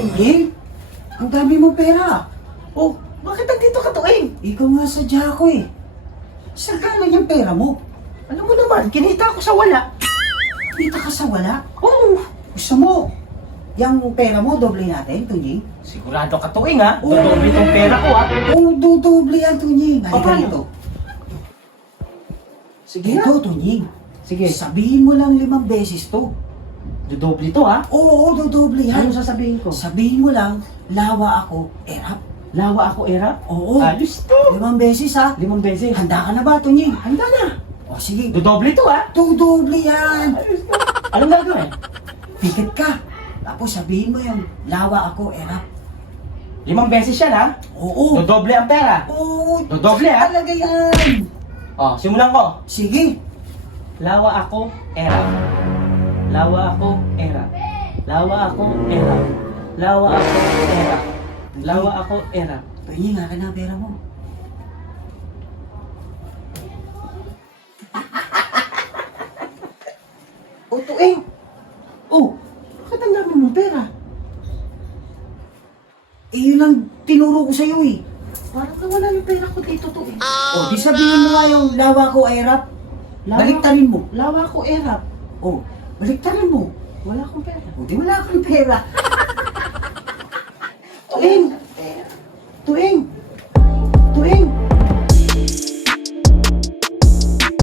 Tunying, ang dami mo pera. Oh, bakit nandito ka, Tuing? Ikaw nga sadya ko eh. Saan galing yung pera mo? Alam mo naman, kinita ko sa wala. Kita ka sa wala. Oh, Gusto mo, yung pera mo, doble natin, Tunying? sigurado ka, Tuing, ha? Dodoble itong pera ko, ha? Oo, doble yan, Tunying. Halika paano? dito. Sige Ito, Tunying. Sige, Sabihin mo lang 5 beses to. dodoble to, ha? Oo, dodoble yan. Ano sasabihin ko? Sabihin mo lang, lawa ako, erap. Lawa ako, era? Oo. Ayos to! 5 beses ha. 5 beses. Handa ka na ba, Tunying? Handa na! O sige, Dodoble to, ha? doble yan. Ayos to! Anong gagawin? Pikit ka. Tapos sabihin mo yung lawa ako, erap. 5 beses yan, ha? Oo. Dodoble ang pera. Oo. Dodoble, ha? Talaga yan. Oh, simulan ko. Sige. Lawa ako, era. Lawa ako, era. Lawa ako, era. Lawa ako, era. Lawa ako, era. Tunying, akin na ang pera mo. O, Tuing! Oh, bakit ang dami mong pera? Eh, yun ang tinuro ko sa'yo eh. Parang nawala yung pera ko dito, Tuing. O, di sabihin mo nga yung lawa ko, erap. Baliktarin mo. Lawa ako, era. O, baliktarin mo. Wala akong pera. O, di wala kang pera. Tuing!